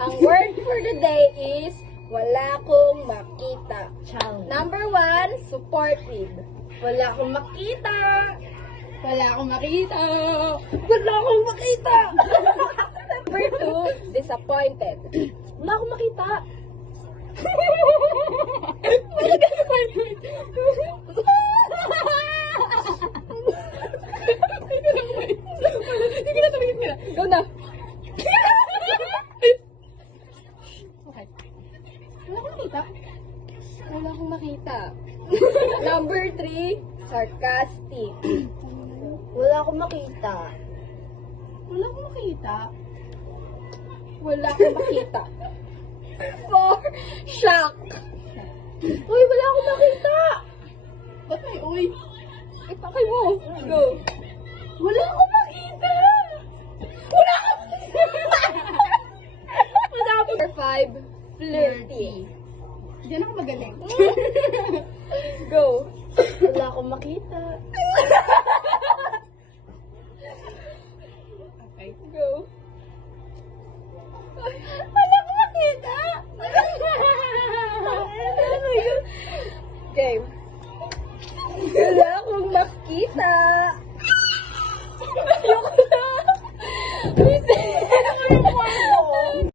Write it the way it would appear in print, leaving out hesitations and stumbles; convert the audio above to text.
Ang word for the day is wala akong makita. Ciao. Number 1, supportive. Wala akong makita. Wala akong makita. Wala akong makita. Number 2, disappointed. Wala akong makita. Wala akong disappointed. Hindi na tumingin ka na. Go na. Okay. Wala akong makita. Wala akong makita. Number 3, sarcastic. Wala akong makita. Wala akong makita. Wala akong makita. 4, shock. Uy, wala akong makita. Ba't may uy? Ipakay mo. Go. Wala akong makita. Wala akong Wala akong. Number 5, flirty. Diyan ako magaling. Go. Wala akong makita. Okay, go. Wala akong makita. Okay. Wala akong makita. Ayoko.